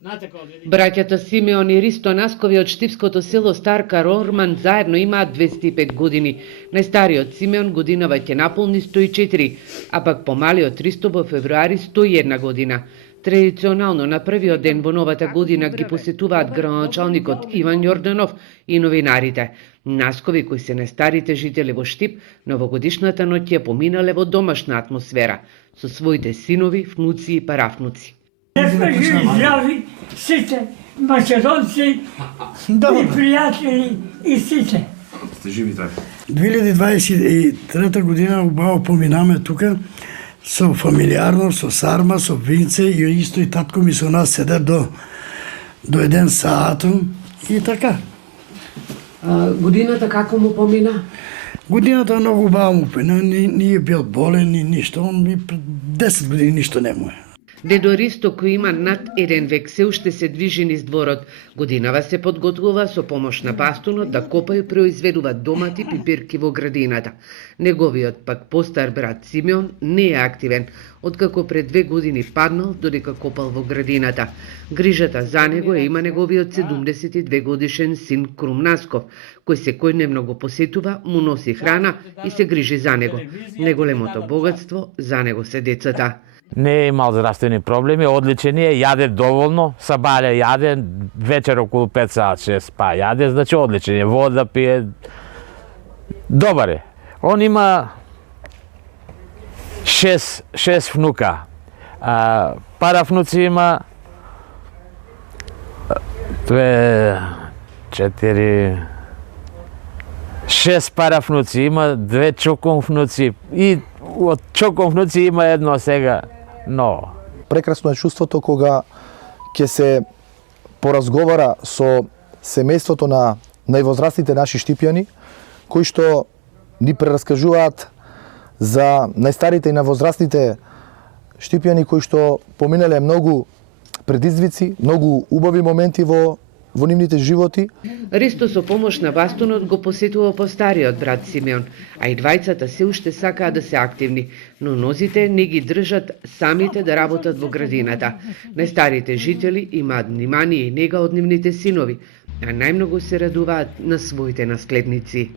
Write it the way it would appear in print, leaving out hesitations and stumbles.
Браќата Симеон и Ристо Наскови од штипското село Старка Рорман заедно имаат 205 години. Најстариот Симеон годинава ќе наполни 104, а пак помалиот Ристо во февруари 101 година. Традиционално на првиот ден во новата година ги посетуваат градоначалникот Иван Јорданов и новинарите. Наскови, кои се најстарите жители во Штип, новогодишната ноќ ја поминале во домашна атмосфера, со своите синови, внуци и парафнуци. Сме живи здрави сите македонци и пријатели и сите. Сте живи така. 2023 година убаво поминаме тука со фамилиарно, со сарма, со винце и исто и татко ми со нас седе до 1 саату и така. Годината како му помина? Годината многу убаво му помина, не е бил болен ни ништо, он ми пред 10 години ништо не му е. Дедо Ристо, кој има над 1 век, се уште се движи низ дворот. Годинава се подготвува со помош на бастунот да копа и произведува домати пипирки во градината. Неговиот пак постар брат Симеон не е активен, откако пред 2 години паднал додека копал во градината. Грижата за него има неговиот 72 годишен син Крум Насков, кој секојдневно го посетува, му носи храна и се грижи за него. Неголемото богатство за него се децата. Не е имал здравствени проблеми, одличен е, јаде доволно, сабале јаде, вечер околу 5 саат 6 па јаде, значи одличен е, вода пие, добар е. Он има 6 внука, парафнуци има 6 парафнуци, има 2 чокон внуци и од чокон внуци има едно сега. Но прекрасно е чувството кога ќе се поразговара со семејството на највозрастните наши штипјани, кои што ни прераскажуваат за најстарите и највозрастните штипјани кои што поминале многу предизвици, многу убави моменти во нивните животи. Ристо со помош на бастунот го посетува постариот брат Симеон, а и двајцата се уште сакаат да се активни, но нозите не ги држат самите да работат во градината. Најстарите жители имаат внимание и нега од нивните синови, а најмногу се радуваат на своите наследници.